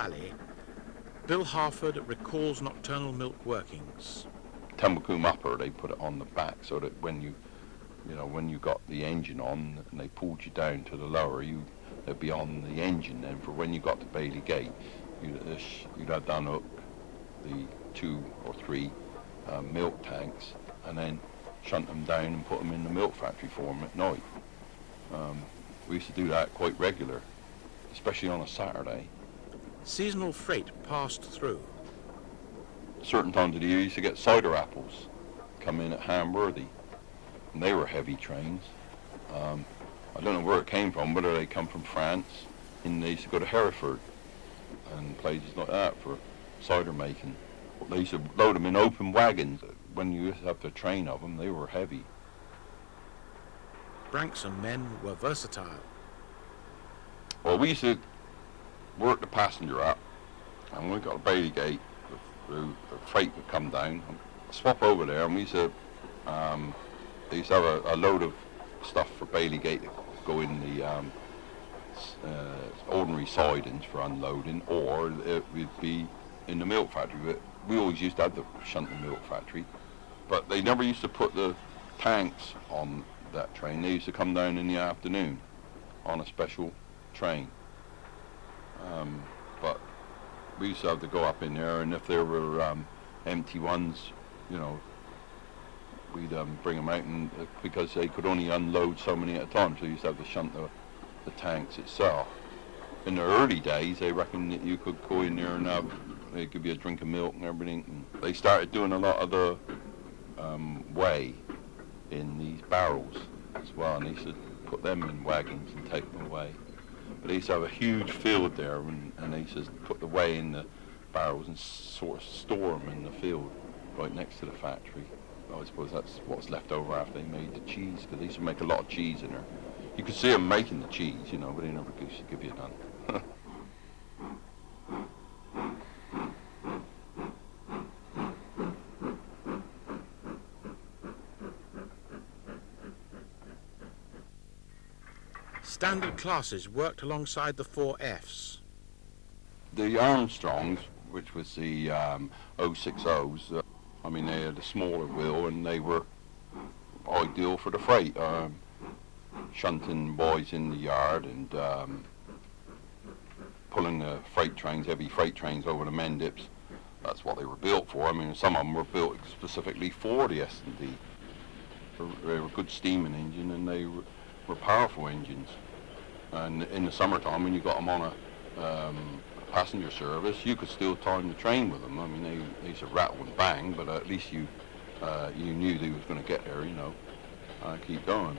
Valley, Bill Harford recalls nocturnal milk workings. Tumblecoombe upper, they put it on the back so that when you got the engine on and they pulled you down to the lower, they'd be on the engine then for when you got to Bailey Gate. You'd have done hook the 2 or 3 milk tanks and then shunt them down and put them in the milk factory for them at night. We used to do that quite regular, especially on a Saturday. Seasonal freight passed through. Certain times of the year you used to get cider apples come in at Hamworthy, and they were heavy trains. I don't know where it came from, whether they come from France, and they used to go to Hereford and places like that for cider making. They used to load them in open wagons. When you used to have the train of them, they were heavy. Branksome men were versatile. Well, we used to work the passenger up, and when we got to Bailey Gate, the freight would come down, swap over there, and we used to, they used to have a load of stuff for Bailey Gate to go in the ordinary sidings for unloading, or it would be in the milk factory. But we always used to have the shunt the milk factory, but they never used to put the tanks on that train. They used to come down in the afternoon on a special train. But we used to have to go up in there, and if there were empty ones, we'd bring them out, and because they could only unload so many at a time, so you used to have to shunt the tanks itself. In the early days, they reckoned that you could go in there and they'd give you a drink of milk and everything. And they started doing a lot of the whey in these barrels as well, and they used to put them in wagons and take them away. But they used to have a huge field there, and they used to put the whey in the barrels and sort of store them in the field right next to the factory. I suppose that's what's left over after they made the cheese, because they used to make a lot of cheese in there. You could see them making the cheese, but they never used to give you none. Standard classes worked alongside the 4Fs. The Armstrongs, which was the 060s, they had a smaller wheel and they were ideal for the freight. Shunting boys in the yard and pulling the freight trains, heavy freight trains over the Mendips. That's what they were built for. Some of them were built specifically for the S&D. They were good steaming engine, and they were powerful engines. And in the summertime, when you got them on a passenger service, you could still time the train with them. They used to rattle and bang, but at least you knew they was going to get there, keep going.